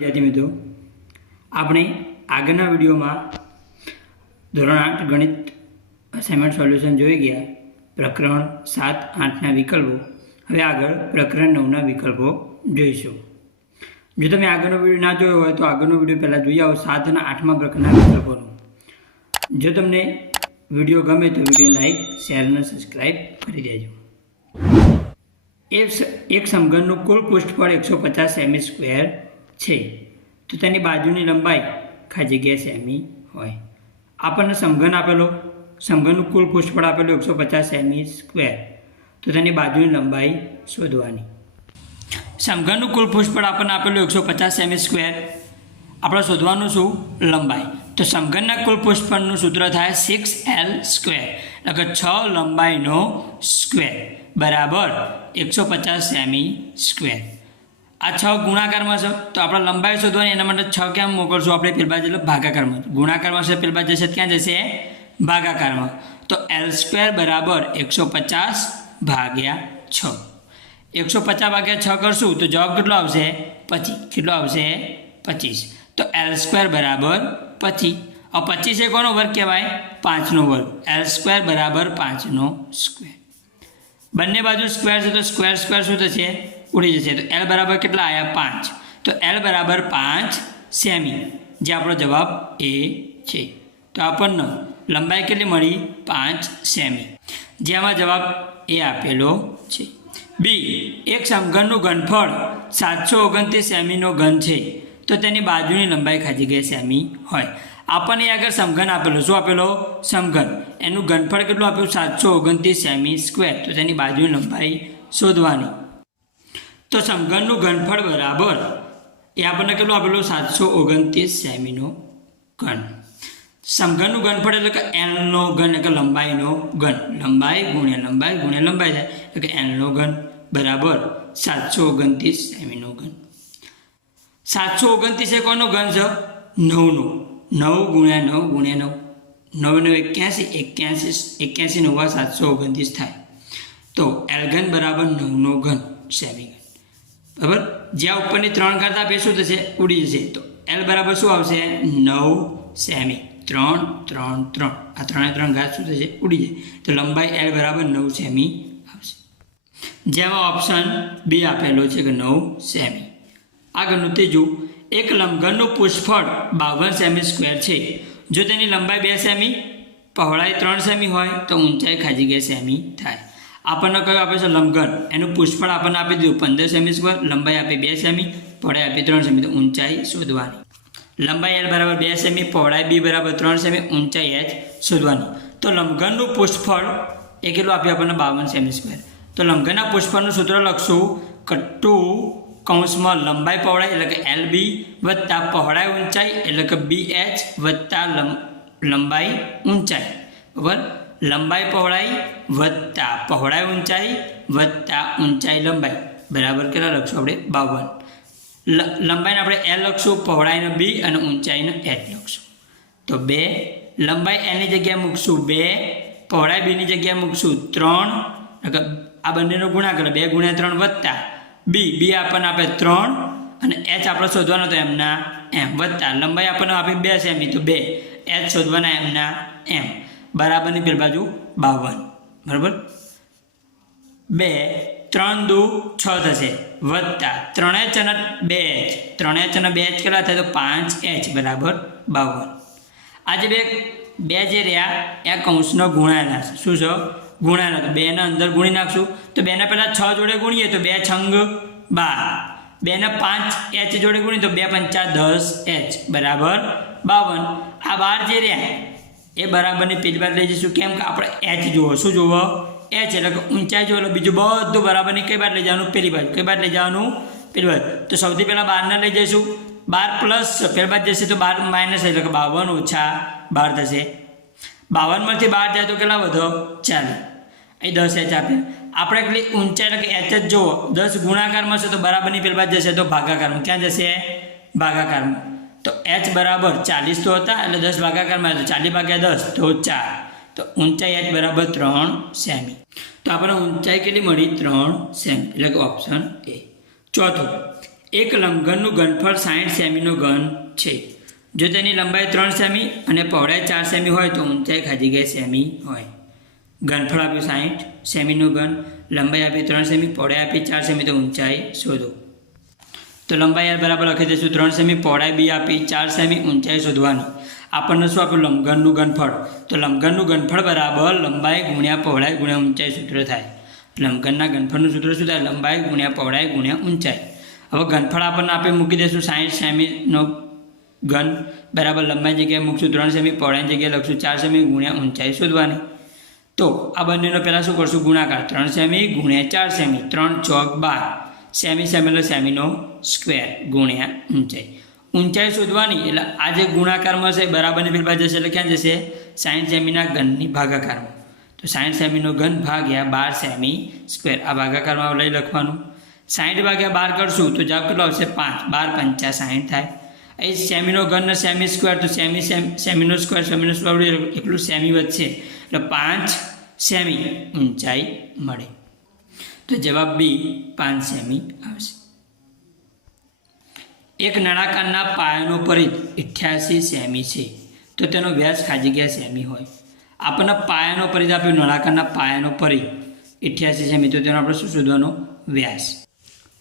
વિદ્યાર્થી મિત્રો, આપણે આગળના વિડીયોમાં ધોરણ આઠ ગણિત અસાઇનમેન્ટ સોલ્યુશન જોઈ ગયા, પ્રકરણ સાત આઠના વિકલ્પો. હવે આગળ પ્રકરણ નવના વિકલ્પો જોઈશું. જો તમે આગળનો વીડિયો ના જોયો હોય તો આગળનો વીડિયો પહેલાં જોઈ આવો સાત અને આઠમા પ્રકરણના વિકલ્પોનો. જો તમને વીડિયો ગમે તો વીડિયો લાઈક, શેર અને સબસ્ક્રાઈબ કરી દેજો. એક સમઘનનું કુલ પૃષ્ઠફળ એકસો પચાસ સેમી સ્ક્વેર છે. તો તેની બાજુની લંબાઈ ખા જગ્યાએ સેમી હોય. આપણને સમઘન આપેલો, સમઘનનું કુલ પૃષ્ઠફળ આપેલું એકસો પચાસ સેમી સ્ક્વેર. તો તેની બાજુની લંબાઈ શોધવાની. સમઘનનું કુલ પૃષ્ઠફળ આપણને આપેલું એકસો પચાસ સેમી સ્ક્વેર. આપણે શોધવાનું શું? લંબાઈ. તો સમઘનના કુલ પૃષ્ઠફળનું સૂત્ર થાય સિક્સ એલ સ્ક્વેર. એટલે છ લંબાઈનો સ્ક્વેર. બરાબર એકસો પચાસ સેમી સ્ક્વેર. આ છ ગુણાકારમાં છે. તો આપણે લંબાઈ શોધવાની એના માટે છ કેમ મોકલશું? આપણે પેલ બાજુ એટલે ભાગાકારમાં. ગુણાકારમાં છે પેલ બાજુ જશે ક્યાં જશે ભાગાકારમાં. તો એલ સ્ક્વેર બરાબર એકસો પચાસ ભાગ્યા છ. એકસો પચાસ ભાગ્યા છ કરશું, તો જવાબ કેટલો આવશે? પચીસ. કેટલો આવશે? પચીસ. તો એલ સ્ક્વેર બરાબર પચીસ. હવે પચીસ એ કોનો વર્ગ કહેવાય? પાંચનો વર્ગ. એલ સ્ક્વેર બરાબર પાંચનો સ્ક્વેર બંને બાજુ સ્ક્વેર છે, તો સ્ક્વેર સ્ક્વેર શું થશે? ઉડી જશે. તો એલ બરાબર કેટલા આવ્યા પાંચ. તો એલ બરાબર પાંચ સેમી. જે આપણો જવાબ એ છે. તો આપણને લંબાઈ કેટલી મળી? પાંચ સેમી. જેમાં જવાબ એ આપેલો છે. બી એક સમઘનનું ઘનફળ સાતસો ઓગણત્રીસ સેમીનો ઘન છે. તો તેની બાજુની લંબાઈ ખાજી ગઈ સેમી હોય. આપણને આગળ સમઘન આપેલો. શું આપેલો? સમઘન. એનું ઘનફળ કેટલું આપ્યું? સાતસો ઓગણત્રીસ સેમી સ્ક્વેર. તો તેની બાજુની લંબાઈ શોધવાની. તો સમઘનનું ઘનફળ બરાબર એ આપણને કેટલું આપેલું? સાતસો ઓગણત્રીસ સેમીનો ઘન. સમઘનનું ઘનફળ એટલે કે એલનો ઘન એટલે લંબાઈનો ઘન. લંબાઈ ગુણ્યા લંબાઈ ગુણ્યા લંબાઈ થાય એટલે કે એલનો ઘન બરાબર સાતસો ઓગણત્રીસ સેમીનો ઘન. સાતસો ઓગણત્રીસ એ કોનો ઘન છે? નવનો. નવ ગુણ્યા નવ ગુણ્યા નવ. નવ નવ એક્યાસી એક્યાસી એક્યાસી નવા સાતસો ઓગણત્રીસ થાય. તો એલ ઘન બરાબર નવનો ઘન સેમી. ઘન બરાબર જ્યાં ઉપરની ત્રણ કરતા બે શું થશે, ઉડી જશે. તો એલ બરાબર શું આવશે? નવ સેમી. ત્રણ ત્રણ ત્રણ. આ ત્રણે ત્રણ ઘાત શું થશે? ઉડી જાય. તો લંબાઈ એલ બરાબર નવ સેમી આવશે. જેમાં ઓપ્શન બી આપેલો છે કે નવ સેમી. આગળનું ત્રીજું, એક લંબઘનનું પુષ્ફળ બાવન સેમી સ્ક્વેર છે. જો તેની લંબાઈ બે સેમી, પહોળાઈ ત્રણ સેમી હોય, તો ઊંચાઈ ખાજી ગયા સેમી થાય. આપણને કયું આપે છે? લંબઘન. એનું પુષ્ફળ આપણને આપી દીધું. પંદર સેમી સ્ક્વેર લંબાઈ આપી બે સેમી, પહોળાઈ આપી ત્રણ સેમી. ઊંચાઈ શોધવાની. લંબાઈ એલ બરાબર બે સેમી, પહોળાઈ બી બરાબર ત્રણ સેમી, ઊંચાઈ એચ શોધવાની. તો લંબઘનનું પુષ્ફળ એ કેટલું આપ્યું આપણને? બાવન સેમી સ્ક્વેર તો લંબઘનના પુષ્ફળનું સૂત્ર લખશું. કટ્ટુ કૌંસમાં લંબાઈ પહોળાઈ એટલે કે એલ બી વત્તા પહોળાઈ ઊંચાઈ એટલે કે બી એચ વત્તા લંબ લંબાઈ ઊંચાઈ. બરાબર? લંબાઈ પહોળાઈ વત્તા પહોળાઈ ઊંચાઈ વત્તા ઊંચાઈ લંબાઈ. બરાબર કેટલા લખશું આપણે? બાવન. લંબાઈને આપણે એલ લખશું, પહોળાઈને બી અને ઊંચાઈને એચ લખશું. તો બે, લંબાઈ એની જગ્યાએ મૂકશું બે, પહોળાઈ બીની જગ્યાએ મૂકશું ત્રણ આ બંનેનો ગુણાકાર બે ગુણ્યા ત્રણ વત્તા. બી બી આપણને આપે ત્રણ અને એચ આપણે શોધવાનો તો એમના એમ વત્તા, લંબાઈ આપણને આપે બે સેમી, તો બે. એચ શોધવાના એમના એમ બરાબરની પેલી બાજુ બાવન. બરાબર? બે, ત્રણ દુ છ થશે. વત્તા. ત્રણે ચન બે એચ. ત્રણે ચન બે એચ કેટલા થાય તો પાંચ એચ. બરાબર? બાવન. આજે બે બે જે રહ્યા, એ કૌંસનો ગુણાયેલા શું છે? ગુણાયેલા તો બેના અંદર ગુણી નાખશું. તો બેના પહેલાં છ જોડે ગુણીએ તો બે છંગ બાર. બેને પાંચ એચ જોડે ગુણીએ તો બે પંચા દસ એચ. બરાબર? બાવન. આ બાર જે રહ્યા એ બરાબરની પેલી બાજુ લઈ જઈશું. કેમ કે આપણે એચ જુઓ શું જુઓ એચ એટલે કે ઊંચાઈ જુઓ એટલે બીજું બધું બરાબરની કઈ બાજુ લઈ જવાનું? પેલી બાજુ. કઈ બાજુ લઈ જવાનું? પેલી બાજુ. તો સૌથી પહેલાં બારને લઈ જઈશું. બાર પ્લસ પેલી બાજુ જશે તો બાર માઇનસ એટલે કે બાવન ઓછા બાર થશે. બાવનમાંથી બાર જાય તો કેટલા વધો? ચાલો અહીં દસ એચ આપે. આપણે એટલી ઊંચાઈ એટલે કે એચ જ જુઓ દસ ગુણાકારમાં છે તો બરાબરની પેલી બાજુ જશે તો ભાગાકારમાં. ક્યાં જશે? ભાગાકારમાં. તો એચ બરાબર ચાલીસ તો હતા એટલે દસ ભાગાકારમાં તો ચાલીસ ભાગ્યા દસ, તો ચાર. તો ઊંચાઈ એચ બરાબર ત્રણ સેમી. તો આપણને ઊંચાઈ કેટલી મળી? ત્રણ સેમી. એટલે કે ઓપ્શન એ. ચોથું, એક લંબઘનનું ઘનફળ સાઠ સેમીનો ઘન છે. જો તેની લંબાઈ ત્રણ સેમી અને પહોળાઈ ચાર સેમી હોય તો ઊંચાઈ ખાધી ગઈ સેમી હોય. ઘનફળ આપ્યું સાઠ સેમીનું ઘન, લંબાઈ આપી ત્રણ સેમી, પહોળાઈ આપી ચાર સેમી તો ઊંચાઈ શોધો. તો લંબાઈ યાર બરાબર લખી દઈશું. ત્રણ સેમી પહોળાઈ બી આપી, ચાર સેમી ઊંચાઈ શોધવાની. આપણને શું આપ્યું? લંબઘનનું ઘનફળ. તો લંબઘનનું ઘનફળ બરાબર લંબાઈ ગુણ્યા પહોળાઈ ગુણ્યા ઊંચાઈ સૂત્ર થાય. લંબઘનના ઘનફળનું સૂત્ર શું થાય? લંબાઈ ગુણ્યા પહોળાઈ ગુણ્યા ઊંચાઈ. હવે ઘનફળ આપણને આપણે મૂકી દઈશું. સાઠ સેમીનો ઘન બરાબર લંબાઈ જગ્યાએ મૂકશું. ત્રણ સેમી પહોળાઈ જગ્યાએ લખશું. ચાર સેમી ગુણ્યા ઊંચાઈ શોધવાની. તો આ બંનેનો પહેલાં શું કરશું? ગુણાકાર. ત્રણ સેમી ગુણ્યા ચાર સેમી. ત્રણ ચોક બાર. સેમી સેમી એટલે સેમીનો સ્ક્વેર ગુણ્યા ઊંચાઈ. ઊંચાઈ શોધવાની એટલે આ જે ગુણાકારમાં છે બરાબરની ફેરફાર જશે એટલે ક્યાં જશે? સાઠ સેમીના ઘનની ભાગાકારમાં. તો સાઠ સેમીનો ઘન ભાગ્યા બાર સેમી સ્ક્વેર આ ભાગાકારમાં લઈ લખવાનું. સાઠ ભાગ્યા બાર કરશું તો જવાબ કેટલો આવશે? પાંચ. બાર પંચા સાઠ થાય. એ સેમીનો ઘન સેમી સ્ક્વેર તો સેમ સેમીનો સ્ક્વેર સેમીનો સ્ક્વેર એટલું સેમી વધશે. એટલે પાંચ સેમી ઊંચાઈ મળે. તો જવાબ બી પાંચ સેમી આવશે. એક નળાકારના પાયાનો પરિઘ અઠ્યાસી સેમી છે. તો તેનો વ્યાસ ખાજી ગયા સેમી હોય. આપણને પાયાનો પરિઘ આપ્યો, નળાકારના પાયાનો પરિઘ અઠ્યાસી સેમી. તો તેનો આપણે શું શોધવાનો? વ્યાસ.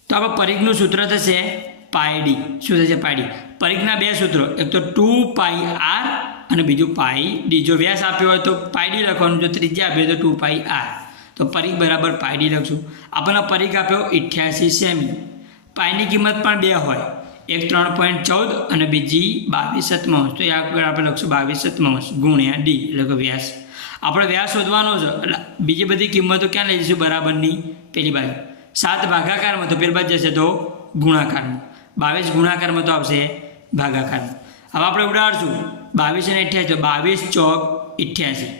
તો આપણે પરિઘનું સૂત્ર થશે પાયડી શું થશે પાયડી પરિઘના બે સૂત્રો. એક તો ટુ પાઈ આર અને બીજું પાઈ ડી. જો વ્યાસ આપ્યો હોય તો પાયડી લખવાનું. જો ત્રિજ્યા આપ્યો તો ટુ પાઈ આર. તો પરીખ બરાબર પાયડી લખશું આપણને પરીખ આપ્યો અઠ્યાસી સેમી. પાયની કિંમત પણ બે હોય. એક ત્રણ પોઈન્ટ ચૌદ અને બીજી બાવીસ સત્તાવંશ તો એ આગળ આપણે લખશું બાવીસ સત્તાવંશ ગુણ્યા ડી, એટલે કે વ્યાસ. આપણે વ્યાસ શોધવાનો છે, એટલે બીજી બધી કિંમતો ક્યાં લઈ જઈશું? બરાબરની પેલી બાજુ. સાત ભાગાકારમાં, તો પેલી બાજુ જશે તો ગુણાકારમાં. બાવીસ ગુણાકારમાં તો આવશે ભાગાકારમાં. હવે આપણે ઉડાડશું. બાવીસ અને અઠ્યાસી બાવીસ ચોક અઠ્યાસી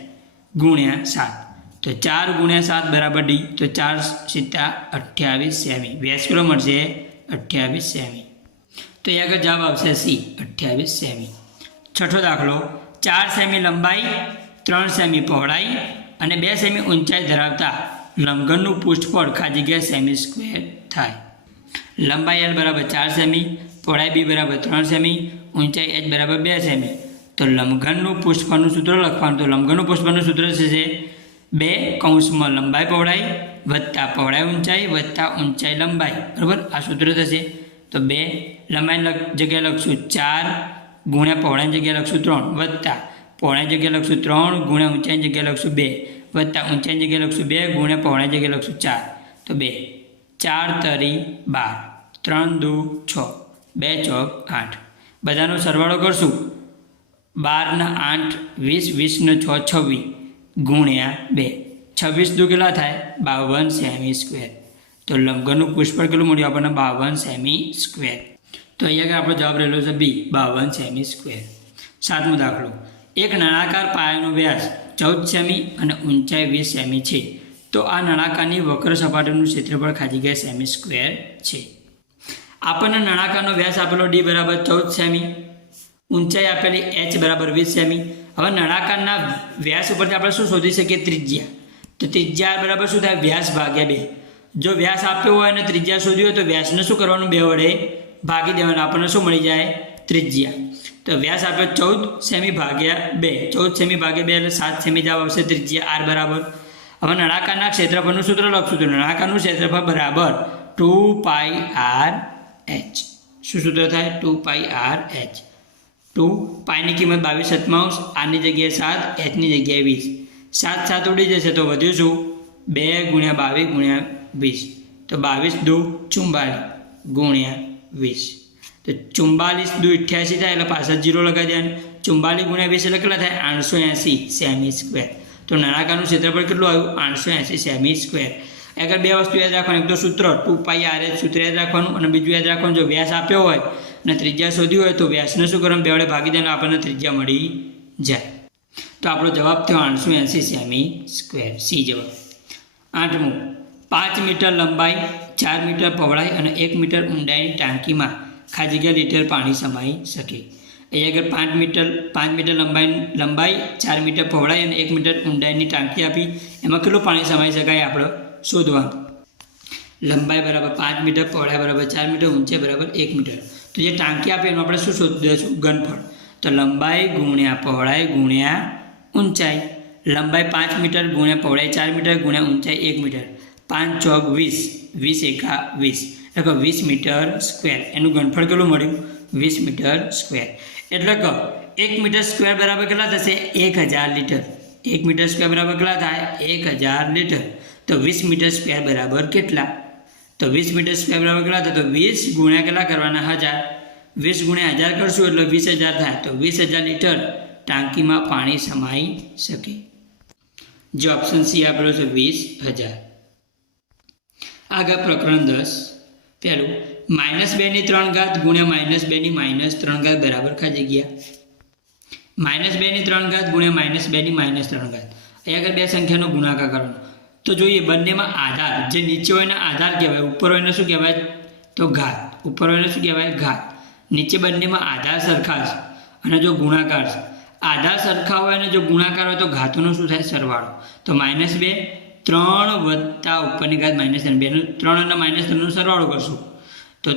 ગુણ્યા સાત. તો ચાર ગુણ્યા સાત બરાબર ડી, તો ચાર સીતા અઠ્યાવીસ સેમી. વ્યાસ કિલો મળશે? અઠ્યાવીસ સેમી. તો એ આગળ જવાબ આવશે સી, અઠ્યાવીસ સેમી. છઠ્ઠો દાખલો. ચાર સેમી લંબાઈ, ત્રણ સેમી પહોળાઈ અને બે સેમી ઊંચાઈ ધરાવતા લંઘનનું પૃષ્ઠફળ ખાલી જગ્યા સેમી સ્ક્વેર થાય. લંબાઈ એલ બરાબર ચાર સેમી, પહોળાઈ બી બરાબર ત્રણ સેમી, ઊંચાઈ એચ બરાબર બે સેમી. તો લંઘનનું પુષ્પનું સૂત્ર લખવાનું. તો લંઘનનું પુષ્પનું સૂત્ર છે? બે કૌંસમાં લંબાઈ પહોળાઈ વત્તા પહોળાઈ ઊંચાઈ વત્તા ઊંચાઈ લંબાઈ. બરાબર? આ સૂત્ર થશે. તો બે લંબાઈ જગ્યાએ લખશું ચાર ગુણ્યા પહોળાઈ જગ્યાએ લખશું ત્રણ. વત્તા પહોળાઈ જગ્યાએ લખશું ત્રણ ગુણ્યા ઊંચાઈ જગ્યાએ લખશું બે. વત્તા ઊંચાઈ જગ્યાએ લખશું બે ગુણ્યા પહોળાઈ જગ્યાએ લખશું ચાર. તો બે. ચાર તરી બાર. ત્રણ દુ છ. બે ચોક આઠ. બધાનો સરવાળો કરશું. બારના આઠ વીસ, વીસનો છ છવ્વીસ. ગુણ્યા બે. છવ્વીસ દુ કેટલા થાય? બાવન સેમી સ્ક્વેર. તો લંબઘનનું પુષ્પળ કેટલું મળ્યું આપણને? બાવન સેમી સ્ક્વેર. તો અહીંયા આગળ આપણો જવાબ રહેલો છે બી, બાવન સેમી સ્ક્વેર. સાતમો દાખલો. એક નળાકાર પાયાનો વ્યાસ ચૌદ સેમી અને ઊંચાઈ વીસ સેમી છે. તો આ નળાકારની વક્ર સપાટીનું ક્ષેત્રફળ ખાલી ગયા સેમી સ્ક્વેર છે. આપણને નળાકારનો વ્યાસ આપેલો ડી બરાબર ચૌદ સેમી, ઊંચાઈ આપેલી એચ બરાબર વીસ સેમી હવે નળાકારના વ્યાસ ઉપરથી આપણે શું શોધી શકીએ? ત્રિજ્યા. તો ત્રિજ્યા બરાબર શું થાય? વ્યાસ ભાગ્યા બે. જો વ્યાસ આપ્યો હોય અને ત્રિજ્યા શોધ્યું હોય તો વ્યાસને શું કરવાનું? બે વડે ભાગી દેવાનું. આપણને શું મળી જાય? ત્રિજ્યા. તો વ્યાસ આપ્યો ચૌદ, સેમી ભાગ્યા બે. ચૌદ, સેમી ભાગ્યા બે એટલે સાત સેમી જવાબ આવશે ત્રિજ્યા આર બરાબર. હવે નળાકારના ક્ષેત્રફળનું સૂત્ર લખશું તો નળાકારનું ક્ષેત્રફળ બરાબર ટુ પાઈ આર એચ. શું સૂત્ર થાય? Two pi r H. Two પાયની કિંમત બાવીસ સત્તાવંશ આની જગ્યાએ સાત એચની જગ્યાએ વીસ. સાત સાત ઉડી જશે તો વધ્યું શું? બે ગુણ્યા બાવીસ ગુણ્યા વીસ. તો બાવીસ દુ ચુમ્બાલીસ ગુણ્યા વીસ. તો ચુમ્બાલીસ દુ અઠ્યાસી થાય એટલે પાછળ જીરો લગાવી દેવાનું. ચુમ્બાલીસ ગુણ્યા વીસ એટલે કેટલા થાય? આઠસો એંસી સેમી સ્ક્વેર. તો નાણાકારનું ક્ષેત્રફળ કેટલું આવ્યું? આઠસો એંસી સેમી સ્ક્વેર. આગળ બે વસ્તુ યાદ રાખવાનું. એક તો સૂત્ર, ટુ પાઈ આર એચ સૂત્ર યાદ રાખવાનું અને બીજું યાદ રાખવાનું જો વ્યાસ આપ્યો હોય અને ત્રિજ્યા શોધ્યું હોય તો વ્યાસને શું કરવાનું બે ભાગી દેને આપણને ત્રિજ્યા મળી જાય. તો આપણો જવાબ થયો આઠસો એંસી સેમી સ્ક્વેર. સી જવાબ. આઠમું. પાંચ મીટર લંબાઈ, ચાર મીટર પહોળાઈ અને એક મીટર ઊંડાઈની ટાંકીમાં ખાલી જગ્યા લીટર પાણી સમાઈ શકે. એ આગળ પાંચ મીટર પાંચ મીટર લંબાઈ લંબાઈ, ચાર મીટર પહોળાઈ અને એક મીટર ઊંડાઈની ટાંકી આપી. એમાં કેટલું પાણી સમાઈ શકાય આપણે શોધવાનું? લંબાઈ બરાબર પાંચ મીટર, પહોળાઈ બરાબર ચાર મીટર, ઊંચાઈ બરાબર એક મીટર. તો જે ટાંકી આપે એનું આપણે શું શોધી દઈશું? ઘનફળ. તો લંબાઈ ગુણ્યા પહોળાઈ ગુણ્યા ઊંચાઈ. લંબાઈ પાંચ મીટર ગુણ્યા પહોળાઈ ચાર મીટર ગુણ્યા ઊંચાઈ એક મીટર. પાંચ ચોક વીસ. વીસ એકા વીસ. એટલે કે વીસ મીટર સ્ક્વેર. એનું ઘનફળ કેટલું મળ્યું? વીસ મીટર સ્ક્વેર. એટલે કે એક મીટર સ્ક્વેર બરાબર કેટલા થશે? એક હજાર લીટર. એક મીટર સ્ક્વેર બરાબર કેટલા થાય? એક હજાર લીટર. તો વીસ મીટર સ્ક્વેર બરાબર કેટલા? તો વીસ મીટર સ્ક્વેર બરાબર કેટલા થાય તો વીસ ગુણ્યા કેટલા કરવાના? હજાર. વીસ ગુણ્યા હજાર કરશું એટલે વીસ હજાર થાય. તો વીસ હજાર લીટર ટાંકીમાં પાણી સમાઈ શકે. જે ઓપ્શન સી આપેલો છે વીસ હજાર. આગળ પ્રકરણ દસ. પહેલું માઇનસ બેની ત્રણ ઘાત ગુણ્યા માઇનસ બેની માઇનસ ત્રણ ઘાત બરાબર ખાઈ જગ્યા માઇનસ બેની ત્રણ ઘાત ગુણ્યા માઇનસ બેની માઇનસ ત્રણ ઘાત. અહીંયા આગળ બે સંખ્યાનો ગુણાકાર કરવાનો. તો જોઈએ બંનેમાં આધાર, જે નીચે હોય આધાર કહેવાય, ઉપર હોય શું કહેવાય? તો ઘાત. ઉપર હોય શું કહેવાય? ઘાત. નીચે બંનેમાં આધાર સરખા છે અને જો ગુણાકાર છે. આધાર સરખા હોય અને જો ગુણાકાર હોય તો ઘાતોનો શું થાય? સરવાળો. તો માઇનસ બે, ત્રણ વત્તા ઉપરની ઘાત માઇનસ ત્રણ. બેનું, ત્રણ અને માઇનસ ત્રણનો સરવાળો કરશું. તો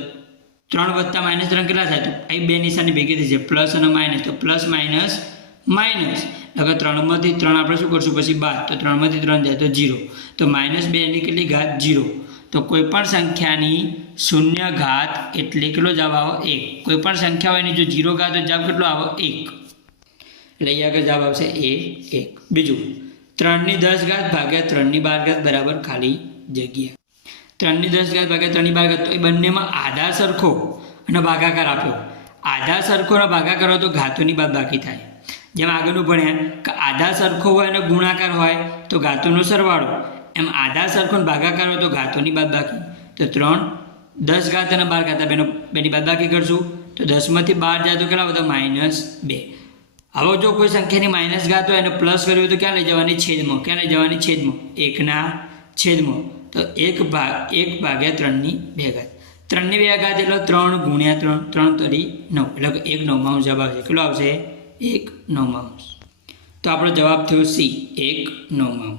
ત્રણ વત્તા માઇનસ ત્રણ કેટલા થાય? તો અહીં બે નિશાની ભેગી થઈ છે પ્લસ અને માઇનસ. તો પ્લસ માઇનસ માઇનસ. અગર ત્રણમાંથી ત્રણ આપણે શું કરશું? પછી બાર. તો ત્રણમાંથી ત્રણ જાય તો જીરો તો માઇનસ બેની કેટલી ઘાત? જીરો તો કોઈ પણ સંખ્યાની શૂન્ય ઘાત એટલે કેટલો જવાબ આવો? એક. કોઈ પણ સંખ્યા હોય એની જો જીરો ઘાત જવાબ કેટલો આવો? એક. એટલે અહીંયા આગળ જવાબ આવશે એ એક. બીજું. ત્રણની દસ ઘાત ભાગ્યા ત્રણની બાર ઘાત બરાબર ખાલી જગ્યા. ત્રણની દસ ઘાત ભાગ્યા ત્રણની બાર ઘાત. તો એ બંનેમાં આધાર સરખો અને ભાગાકાર આપ્યો. આધાર સરખો ભાગાકાર હોય તો ઘાતોની બાદ બાકી થાય. જેમ આગળનું ભણ્યા કે આધાર સરખો હોય અને ગુણાકાર હોય તો ઘાતોનો સરવાળો. એમ આધાર સરખો અને ભાગાકાર હોય તો ઘાતોની બાદ બાકી તો ત્રણ, દસ ઘાત અને બાર ઘાત બેનો બેની બાદ બાકી કરશું. તો દસમાંથી બાર જાય તો કેટલા બધા? માઇનસ બે. હવે જો કોઈ સંખ્યાની માઇનસ ઘાત હોય એને પ્લસ કરવી હોય તો ક્યાં લઈ જવાની? છેદમાં. ક્યાં લઈ જવાની? છેદમાં. એકના છેદમાં. તો એક ભાગ એક ભાગ્યા ત્રણની બે ઘાત. ત્રણની બે ઘાત એટલે ત્રણ ગુણ્યા ત્રણ. ત્રણ તરી નવ. એટલે એક નવમાં જવાબ આવશે કેટલો આવશે? એક નવમાં તો આપણો જવાબ થયો સી, એક નવમાં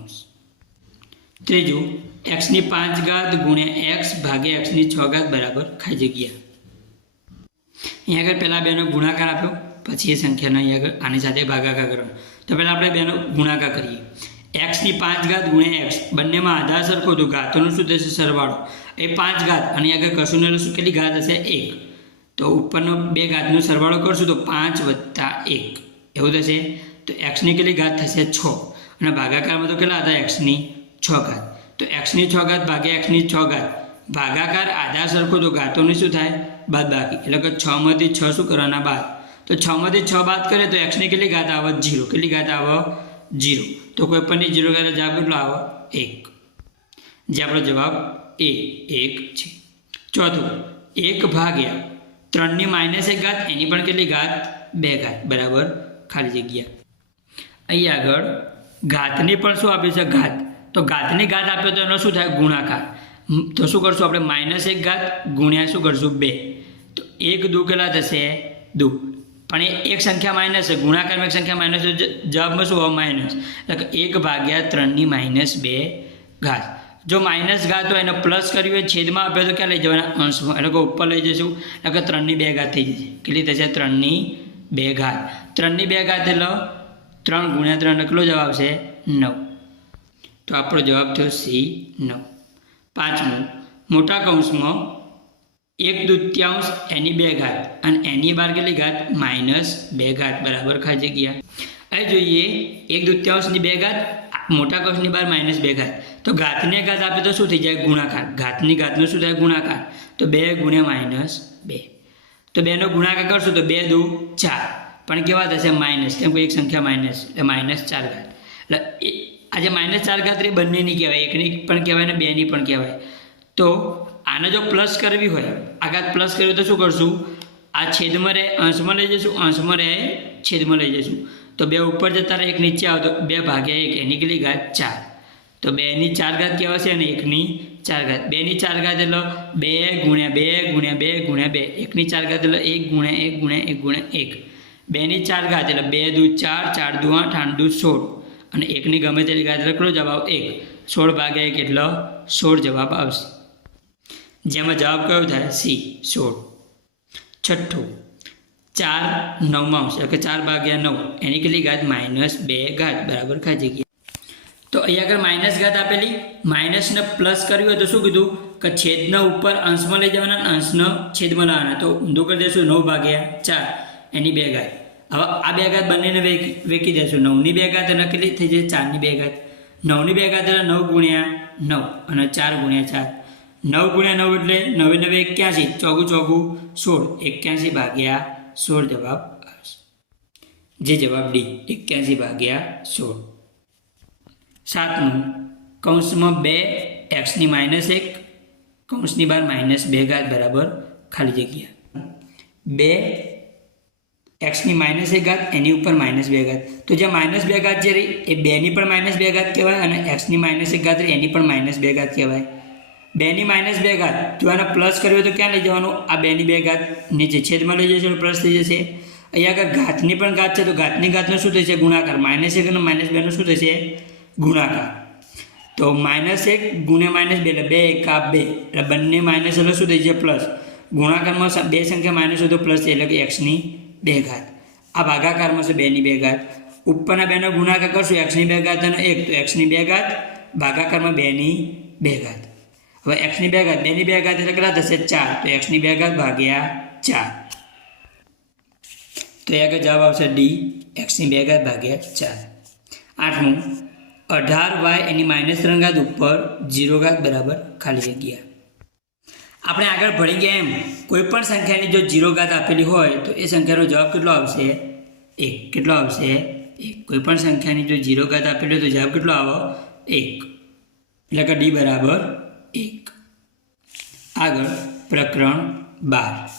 ત્રીજું એક્સની પાંચ ઘાત ગુણ્યા એક્સ ભાગ્યા એક્સની છ ઘાત બરાબર ખાઈ જગ્યા અહીંયા આગળ પહેલાં બેનો ગુણાકાર આપ્યો, પછી એ સંખ્યાનો અહીંયા આગળ આની સાથે ભાગાકાર કરવાનો. તો પહેલાં આપણે બેનો ગુણાકાર કરીએ. એક્સની પાંચ ઘાત ગુણ્યા એક્સ બંનેમાં આધાર સરખો તો ઘાતોનું શું થશે સરવાળો? એ પાંચ ઘાત. અને આગળ કશું ને શું કેટલી ઘાત હશે? એક. તો ઉપરનો બે ઘાતનો સરવાળો કરશું તો પાંચ વત્તા એક. એવું થશે? તો એક્સની કેટલી ઘાત થશે? છ. અને ભાગાકારમાં તો કેટલા હતા? એક્સની છ ઘાત. તો એક્સની છ ઘાત ભાગ્યા એક્સની છ ઘાત. ભાગાકાર આધાર સરખો તો ઘાતોની શું થાય? બાદ બાકી. એટલે કે છમાંથી છ શું કરવાના? બાદ. તો છમાંથી છ બાદ કરે તો એક્સની કેટલી ઘાત આવે? જીરો કેટલી ઘાત આવે? જીરો તો કોઈ પણની જીરો ઘાત જવાબ કેટલો આવે? એક. જે આપણો જવાબ એ, એક છે. ચોથું. એક ભાગ્યા ત્રણની માઇનસ એક ઘાત, એની પણ કેટલી ઘાત? બે ઘાત. બરાબર? ખાલી જગ્યા. અહીં આગળ ઘાતની પણ શું આપ્યું છે? ઘાત. તો ઘાતની ઘાત આપ્યો તો એનો શું થાય? ગુણાકાર. તો શું કરશું આપણે? માઇનસ એક ઘાત ગુણ્યા શું કરશું? બે. તો એક દુ કેટલા થશે? દુ. પણ એ એક સંખ્યા માઇનસ છે. ગુણાકારમાં એક સંખ્યા માઇનસ જવાબમાં શું? હોય માઇનસ. એટલે એક ભાગ્યા ત્રણની માઇનસ બે ઘાત. જો માઇનસ ઘાત હોય એને પ્લસ કર્યું હોય, છેદમાં આપ્યો તો ક્યાં લઈ જવાના? અંશમાં. એટલે કે ઉપર લઈ જઈશું એટલે કે ત્રણની બે ઘાત થઈ જશે. કેટલી થશે? ત્રણની બે ઘાત ત્રણની બે ઘાત એટલે ત્રણ ગુણ્યા ત્રણ કેટલો જવાબ છે નવ. તો આપણો જવાબ થયો સી નવ. પાંચમું. મોટા કૌંસમાં એક દૂત્યાંશ એની બે ઘાત અને એની બાર કેટલી ઘાત? માઇનસ બે ઘાત. બરાબર ખાઈ ગયા. અહીં જોઈએ, એક દૂત્યાંશની બે ઘાત, મોટા કૌંસની બાર માઇનસ બે ઘાત. તો ઘાતને ઘાત આપે તો શું થઈ જાય? ગુણાકાર. ઘાતની ઘાતનું શું થાય? ગુણાકાર. તો બે ગુણ્યા માઇનસ બે. તો બેનો ગુણાકાર કરશો તો બે દુ ચાર. પણ કેવા થશે? માઇનસ કેમ કે એક સંખ્યા માઇનસ એટલે માઇનસ ચાર ઘાત. એટલે આજે માઇનસ ચાર ઘાત એ બંનેની કહેવાય. એકની પણ કહેવાય ને બેની પણ કહેવાય. તો આને જો પ્લસ કરવી હોય આ ઘાત પ્લસ કરવી તો શું કરશું? આ છેદમાં રહે, અંશમાં લઈ જઈશું અંશમાં રહે, છેદમાં લઈ જઈશું તો બે ઉપર જતા રહે, એક નીચે આવતો. બે ભાગ્યા એક. એની કેટલી ઘાત ચાર. તો બેની ચાર ઘાત કેવા છે અને એકની ચાર ઘાત. બેની ચાર ઘાત એટલે બે ગુણ્યા બે ગુણ્યા બે ગુણ્યા બે. એકની ચાર ઘાત એટલે એક ગુણ્યા એક ગુણ્યા એક ગુણ્યા એક. બેની ચાર ઘાત એટલે બે દૂધ ચાર ચાર દુ આઠ આઠ દૂધ સોળ. અને એકની ગમે તેટલી ઘાત કેટલો જવાબ? એક. સોળ ભાગ્યા એક એટલે સોળ જવાબ આવશે. જેમાં જવાબ કયો થાય? સી. સોળ. છઠ્ઠું. ચાર નવમાંશ એટલે કે ચાર ભાગ્યા નવ. એની કેટલી ઘાત? માઇનસ બે ઘાત. બરાબર ખાઈ જગ્યા. તો અહીંયા આગળ માઇનસ ઘાત આપેલી, માઇનસને પ્લસ કર્યું હોય તો શું કીધું? કે છેદના ઉપર અંશમાં લઈ જવાના અંશનો છેદમાં લાવવાના. તો ઊંધું કરી દેશું નવ ભાગ્યા ચાર. એની બે ઘાત. હવે આ બે ઘાત બંનેને વેકી વેકી દેશું નવની બે ઘાત અને કેટલી થઈ જાય? ચારની બે ઘાત. નવની બે ઘાત એટલે નવ ગુણ્યા નવ અને ચાર ગુણ્યા ચાર. નવ ગુણ્યા નવ એટલે નવે નવે એક્યાસી. ચોગું ચોગું સોળ. એક્યાસી ભાગ્યા સોળ જવાબ આવશે. જે જવાબ ડી. એક્યાસી ભાગ્યા સોળ. સાતમું, કૌંસમાં બે, એક્સની માઇનસ એક, કૌંસની બાર માઇનસ બે ઘાત બરાબર ખાલી જગ્યા. બે, એક્સની માઇનસ એક ઘાત, એની ઉપર માઇનસ બે ઘાત. તો જે માઇનસ બે ઘાત જે રહી, એ બેની પણ માઇનસ બે ઘાત કહેવાય અને એક્સની માઇનસ એક ઘાત રહી, એની પણ માઇનસ બે ઘાત કહેવાય. બેની માઇનસ બે ઘાત, જો આને પ્લસ કર્યો તો ક્યાં લઈ જવાનું? આ બેની બે ઘાત નીચે છેદમાં લઈ જશે પ્લસ થઈ જશે. અહીંયા આગળ ઘાતની પણ ઘાત છે, તો ઘાતની ઘાતનો શું થશે? ગુણાકાર. માઇનસ એક અને માઇનસ બેનો શું થશે? ગુણાકાર તો માઇનસ એક ગુણ્યા માઇનસ બે એટલે બે એકા બે એટલે બંને માઇનસ એટલે શું થઈ જાય પ્લસ ગુણાકારમાં સ- બે સંખ્યા માઇનસ હોય તો પ્લસ છે એટલે કે એક્સની બે ઘાત આ ભાગાકારમાં છે બેની બે ઘાત ઉપરના બેનો ગુણાકાર કરશું એક્સની બે ઘાત અને એક તો એક્સની બે ઘાત ભાગાકારમાં બેની બે ઘાત હવે એક્સની બે ઘાત બેની બે ઘાત એટલે કેટલા થશે ચાર તો એક્સની બે ઘાત ભાગ્યા ચાર તો એ આગળ જવાબ આવશે ડી એક્સની બે ઘાત ભાગ્યા ચાર આઠમું અઢાર વાય એની માઇનસ ત્રણ ઘાત ઉપર જીરો ઘાત બરાબર ખાલી જગ્યા. આપણે આગળ ભણી ગયા એમ. કોઈ પણ સંખ્યાની જો જીરો ઘાત આપેલી હોય તો એ સંખ્યાનો જવાબ કેટલો આવશે? એક. કેટલો આવશે? એક. કોઈ પણ સંખ્યાની જો જીરો ઘાત આપેલી હોય તો જવાબ કેટલો આવે? એક. એટલે કે ડી બરાબર એક. આગળ પ્રકરણ બાર.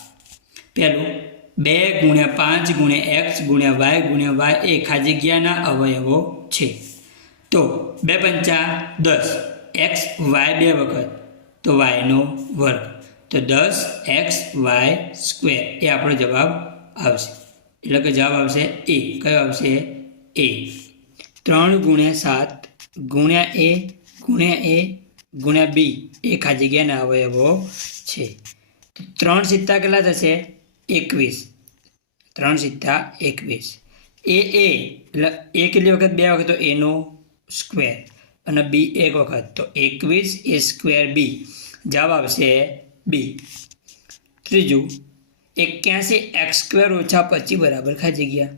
પહેલું, બે ગુણ્યા પાંચ ગુણ્યા એક્સ ગુણ્યા વાય ગુણ્યા વાય એ ખાલી જગ્યાના અવયવો છે. તો બે પંચા દસ. એક્સ વાય બે વખત. તો વાયનો વર્ગ. તો દસ એક્સ વાય સ્ક્વેર. એ આપણો જવાબ આવશે. એટલે કે જવાબ આવશે એ કયો આવશે? એ ત્રણ ગુણ્યા સાત ગુણ્યા એ ગુણ્યા એ ગુણ્યા બી એ ખાલી જગ્યાના અવયવો છે. ત્રણ સિત્તા કેટલા થશે? એકવીસ. ત્રણ સિત્તા એકવીસ. એ એ એટલે એ કેટલી વખત? બે વખત. તો એનો સ્ક્વેર અને બી એક વખત. તો એકવીસ એ સ્ક્વેર બી જવાબ આવશે બી ત્રીજું, એક્યાસી એક્સ સ્ક્વેર ઓછા પચીસ બરાબર ખાઈ જગ્યા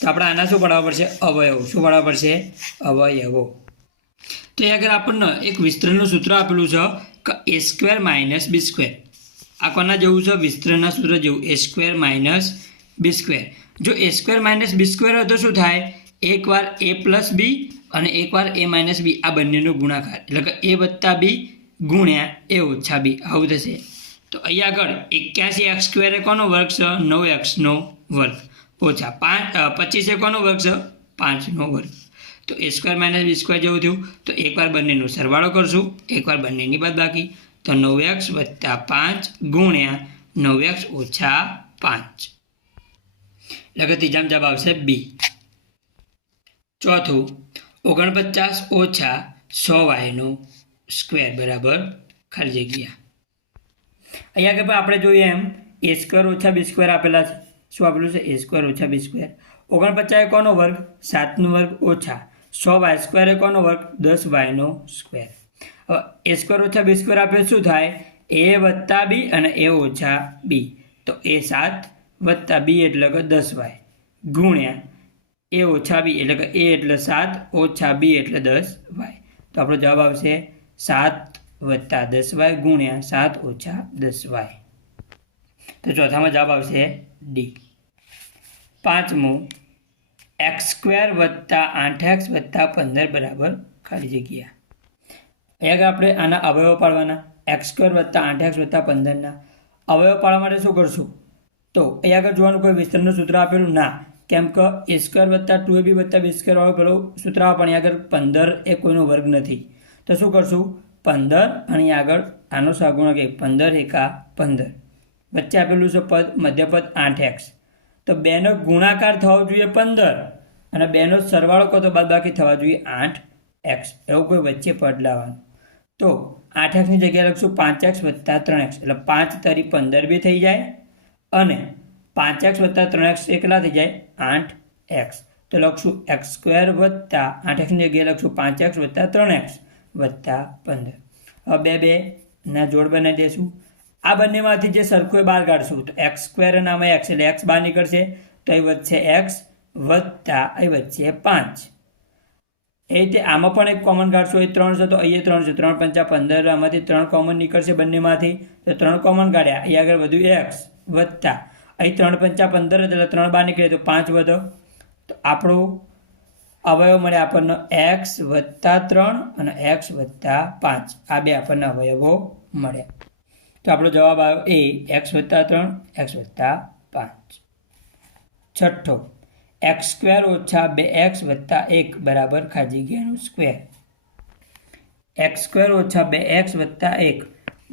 તો આપણે આના શું પડાવવા પડશે? અવયવ. શું પડાવવા પડશે? અવયવો. તો એ આગળ આપણને એક વિસ્તરણનું સૂત્ર આપેલું છે કે a square minus b square. આ કોના જેવું છે? વિસ્તરણના સૂત્ર જેવું. A square minus b square. જો a square minus b square હોય તો શું થાય? એકવાર એ પ્લસ બી અને એકવાર એ માઇનસ બી આ બંનેનો ગુણાકાર. એટલે કે એ વત્તા બી ગુણ્યા એ ઓછા બી આવું થશે. તો અહીંયા આગળ એક્યાસી એક્સ સ્ક્વેર કોનો વર્ગ છે? નવ એક્સનો વર્ગ. ઓછા પાંચ પચીસ કોનો વર્ગ છે? પાંચનો વર્ગ. તો a square minus b square જેવું થયું. તો એકવાર બંનેનો સરવાળો કરશું. એકવાર બંનેની બાદ બાકી. તો નવ એક્સ વત્તા પાંચ ગુણ્યા નવ એક્સ ઓછા પાંચ. એટલે કે ત્રીજામાં જવાબ આવશે બી ચોથું ઓગણપચાસ ઓછા સો વાયનો સ્ક્વેર બરાબર ખાલી જગ્યા. અહીંયા કે ભાઈ આપણે જોઈએ એમ, એ સ્ક્વેર ઓછા બી સ્ક્વેર આપેલા છે. શું આપેલું છે? એ સ્ક્વેર ઓછા બી સ્ક્વેર. ઓગણપચાસ કોનો વર્ગ? સાતનો વર્ગ ઓછા સો વાય સ્ક્વેર કોનો વર્ગ? દસ વાયનો સ્ક્વેર. હવે, એ સ્ક્વેર ઓછા બી સ્ક્વેર આપે શું થાય? એ વત્તા બી અને એ ઓછા બી. તો એ સાત વત્તા બી એટલે કે દસ વાય ગુણ્યા એ ઓછા બી, એટલે કે એ એટલે સાત, ઓછા બી એટલે દસ વાય. તો આપણો જવાબ આવશે સાત વત્તા દસ વાય ગુણ્યા સાત ઓછા દસ વાય. તો ચોથામાં જવાબ આવશે ડી. પાંચમું, એક્સ સ્ક્વેર વત્તા આઠ એક્સ વત્તા પંદર બરાબર ખાલી જગ્યા. અહીંયા આપણે આના અવયવો પાડવાના. એક્સ સ્ક્વેર વત્તા આઠ એક્સ વત્તા પંદરના. અવયવ પાડવા માટે શું કરશું? તો અહીંયા આગળ જોવાનું કોઈ વિસ્તરણનું સૂત્ર આપેલું ના. કેમ કે એ સ્ક્વેર વત્તા ટુ એ બી વત્તા બી સ્ક્વેર વાળું પેલું સૂત્ર પણ આગળ પંદર એ કોઈનો વર્ગ નથી. તો શું કરશું? પંદર અને આગળ આનો સહગુણક એક. પંદર એકા પંદર. વચ્ચે આપેલું છે પદ, મધ્યપદ આઠ એક્સ તો બેનો ગુણાકાર થવો જોઈએ પંદર અને બેનો સરવાળો કહો તો બાદબાકી થવા જોઈએ આઠ એક્સ એવું કોઈ વચ્ચે પદ લાવવાનું. તો આઠ એક્સની જગ્યાએ લખશું પાંચ એક્સ વત્તા ત્રણ એક્સ એટલે પાંચ તરી પંદર બી થઈ જાય અને પાંચ એક્સ વત્તા ત્રણ એક્સ એકલા થઈ જાય આઠ એક્સ. તો લખશું એક્સ સ્ક્વેર વત્તા આઠ એક્સની જગ્યાએ લખશું પાંચ એક્સ વત્તા ત્રણ એક્સ વત્તા પંદર. હવે બે બે ના જોડ બનાવી દઈશું આ બંનેમાંથી જે સરખું બહાર કાઢશું તો એક્સ સ્ક્વેર અને આમાં એક્સ એટલે એક્સ બહાર નીકળશે તો એ વચ્ચે એક્સ વત્તા એ વચ્ચે પાંચ. એ રીતે આમાં પણ એક કોમન કાઢશું. એ ત્રણ છે તો અહીંયા ત્રણ છે. ત્રણ પંચા પંદર આમાંથી ત્રણ કોમન નીકળશે બંનેમાંથી. તો ત્રણ કોમન કાઢ્યા. અહીં આગળ વધુ એક્સ વત્તા. અહીં ત્રણ પંચા પંદર એટલે ત્રણ બાર નીકળે તો પાંચ વધો. તો આપણું અવયવ મળે આપણને એક્સ વત્તા ત્રણ અને એક્સ વત્તા પાંચ. આ બે આપણને અવયવો મળ્યા તો આપણો જવાબ આવ્યો એ એક્સ વત્તા ત્રણ એક્સ વત્તા પાંચ. છઠ્ઠો એક્સ સ્ક્વેર ઓછા બે એક્સ વત્તા એક બરાબર ખાજી ગયાનું સ્ક્વેર એક્સ સ્ક્વેર ઓછા બે એક્સ વત્તા એક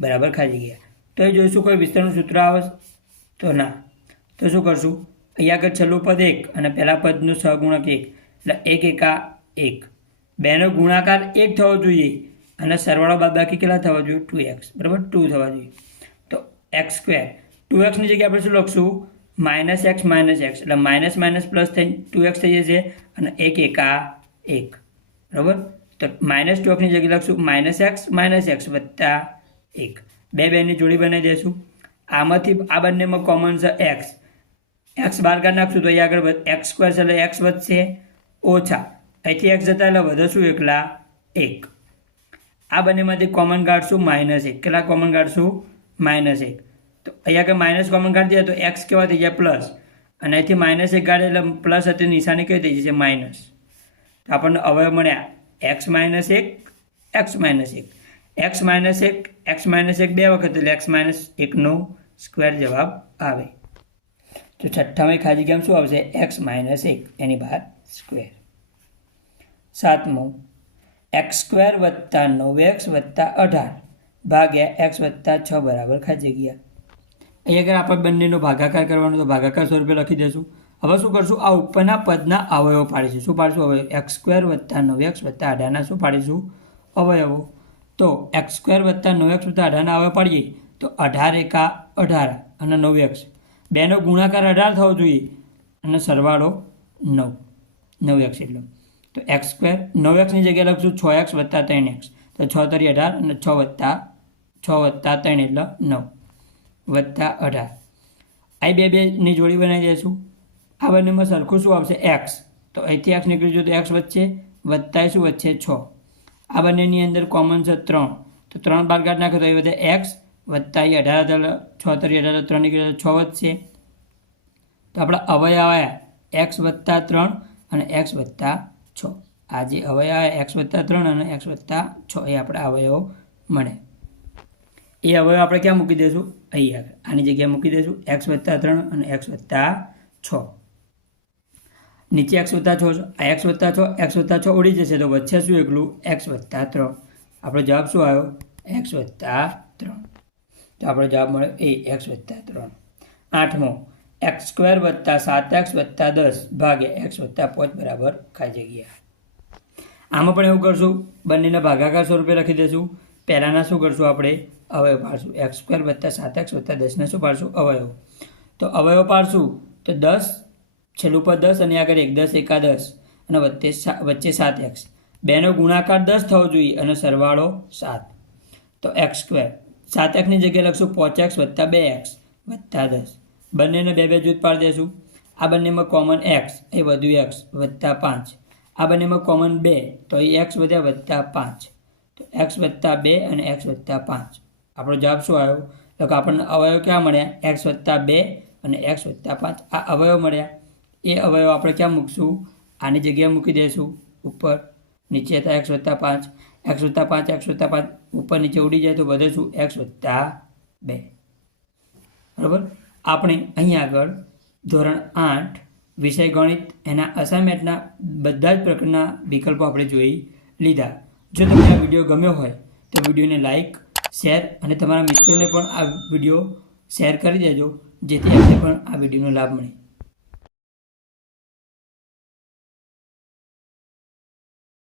બરાબર ખાજી ગયા. તો એ જોઈશું કોઈ વિસ્તરણનું સૂત્ર આવે તો ના. તો શું કરશું? અહીંયા આગળ છેલ્લું પદ એક અને પહેલા પદનું સહગુણક એક. એટલે એક એકા એક. બેનો ગુણાકાર એક થવો જોઈએ અને સરવાળો બાદબાકી કેટલા થવા જોઈએ? Two x. બરાબર? ટુ થવા જોઈએ. તો એક્સ સ્ક્વેર. ટુ એક્સની જગ્યાએ આપણે શું લખશું? Minus x minus x. એટલે માઇનસ માઇનસ પ્લસ થઈ ટુ એક્સ થઈ જશે અને એક એકા એક. બરાબર? તો માઇનસ ટુ એક્સની જગ્યાએ લખશું માઇનસ એક્સ માઇનસ એક્સ વત્તા એક. બે બેની જોડી બનાવી દઈશું આમાંથી આ બંનેમાં કોમન છે એક્સ. એક્સ બાર કાઢી નાખશું તો અહીંયા આગળ એક્સ સ્ક્વેર છે એટલે એક્સ વધશે ઓછા. અહીંથી એક્સ જતા એટલે વધશું એકલા એક. આ બંનેમાંથી કોમન કાઢશું માઇનસ એક. કેટલા કોમન કાઢશું? માઇનસ એક. તો અહીંયા આગળ માઇનસ કોમન કાઢી દઈએ તો એક્સ કેવા થઈ જાય? પ્લસ અને અહીંથી માઇનસ એક કાઢે એટલે પ્લસ હતી નિશાની કઈ થઈ જશે? માઇનસ તો આપણને અવયવ મળ્યા. એક્સ માઇનસ એક એક્સ માઇનસ એક. એક્સ માઇનસ એક એક્સ માઇનસ એક બે વખત એટલે એક્સ માઇનસ એકનો સ્ક્વેર જવાબ આવે. તો છઠ્ઠામાં ખાલી કેમ શું આવશે? એક્સ માઇનસ એક. એની બહાર સ્ક્વેર સાતમું. એક્સ સ્ક્વેર વત્તા નવ એક્સ વત્તા અઢાર. ભાગ્યા એક્સ વત્તા છ બરાબર ખાઈ ગયા. અહીંયા આગળ આપણે બંનેનો ભાગાકાર કરવાનો તો ભાગાકાર સ્વરૂપે લખી દઈશું હવે શું કરશું? આ ઉપરના પદના અવયવો પાડીશું. શું પાડીશું? હવે એક્સ સ્ક્વેર વત્તા નવ એક્સ વત્તા અઢારના શું પાડીશું? અવયવો. તો એક્સ સ્ક્વેર વત્તા નવ એક્સ વત્તા અઢારના અવયવ પાડીએ તો અઢાર એકા અઢાર અને નવ એક્સ બેનો ગુણાકાર અઢાર થવો જોઈએ અને સરવાળો નવ. નવ એક્સ એટલો. તો એક્સ સ્ક્વેર નવ એક્સની જગ્યાએ લખશું છ એક્સ વત્તા ત્રણ એક્સ તો છ તરી અઢાર અને છ વત્તા છ વત્તા ત્રણ એટલે નવ. વત્તા અઢાર. આ બે બેની જોડી બનાવી દઈશું. આ બંનેમાં સરખું શું આવશે? એક્સ તો અહીંથી એક્સ નીકળી જોઈએ તો એક્સ વચ્ચે વત્તા શું વચ્ચે છ. આ બંનેની અંદર કોમન છે ત્રણ. તો ત્રણ બાર કાઢ નાખો તો એ બધા એક્સ વત્તા એ અઢાર હજાર છ તરી અઢાર ત્રણ નીકળે છ વધશે તો આપણા અવયવ આવ્યા એક્સ વત્તા ત્રણ અને એક્સ વત્તા છ આ જે અવયવ આવ્યા એક્સ વત્તા ત્રણ અને એક્સ વત્તા છ એ આપણા અવયવો મળે એ અવયવ આપણે ક્યાં મૂકી દઈશું અહીં આગળ આની જગ્યાએ મૂકી દઈશું એક્સ વત્તા ત્રણ અને એક્સ વત્તા છ નીચે એક્સ વત્તા છ આ એક્સ વત્તા છ એક્સ વત્તા છ ઉડી જશે તો વચ્ચે શું એકલું એક્સ વત્તા ત્રણ આપણો જવાબ શું આવ્યો એક્સ વત્તા ત્રણ તો આપણો જવાબ મળ્યો એ એક્સ વત્તા ત્રણ. આઠમો એક્સ સ્ક્વેર વત્તા સાત એક્સ વત્તા દસ ભાગે એક્સ વત્તા પાંચ બરાબર ખાઈ જગ્યા આમાં પણ એવું કરશું, બંનેના ભાગાકાર સ્વરૂપે લખી દઈશું. પહેલાંના શું કરશું આપણે? અવયવ પાડશું. એક્સ સ્ક્વેર વત્તા સાત એક્સ વત્તા દસને શું પાડશું? અવયવ. તો અવયવ પાડશું, તો દસ, છેલ્લું પર દસ અને આગળ એક દસ એકા દસ અને વચ્ચે વચ્ચે સાત એક્સ બેનો ગુણાકાર દસ થવો જોઈએ અને સરવાળો સાત. તો એક્સ સ્ક્વેર સાત એક્સની જગ્યાએ લખશું પાંચ એક્સ વત્તા બે એક્સ વત્તા દસ બંનેને બે બે જૂથ પાડી દઈશું આ બંનેમાં કોમન એક્સ એ વધુ એક્સ વત્તા પાંચ આ બંનેમાં કોમન બે તો એ એક્સ વધ્યા વત્તા પાંચ તો એક્સ વત્તા બે અને એક્સ વત્તા પાંચ આપણો જવાબ શું આવ્યો તો કે આપણને અવયવ ક્યાં મળ્યા એક્સ વત્તા બે અને એક્સ વત્તા પાંચ આ અવયવ મળ્યા એ અવયવ આપણે ક્યાં મૂકશું આની જગ્યાએ મૂકી દઈશું ઉપર નીચે હતા એક્સ વત્તા પાંચ એક્સ વત્તા પાંચ એક્સ વત્તા પાંચ ઉપર નીચે ઉડી જાય તો વધે શું? એક્સ વત્તા બે. બરાબર? આપણે અહીં આગળ ધોરણ આઠ વિષય ગણિત એના અસાઇનમેન્ટના બધા જ પ્રકારના વિકલ્પો આપણે જોઈ લીધા. જો તમને આ વીડિયો ગમ્યો હોય તો વિડીયોને લાઈક શેર અને તમારા મિત્રોને પણ આ વીડિયો શેર કરી દેજો, જેથી એમને પણ આ વિડીયોનો લાભ મળે.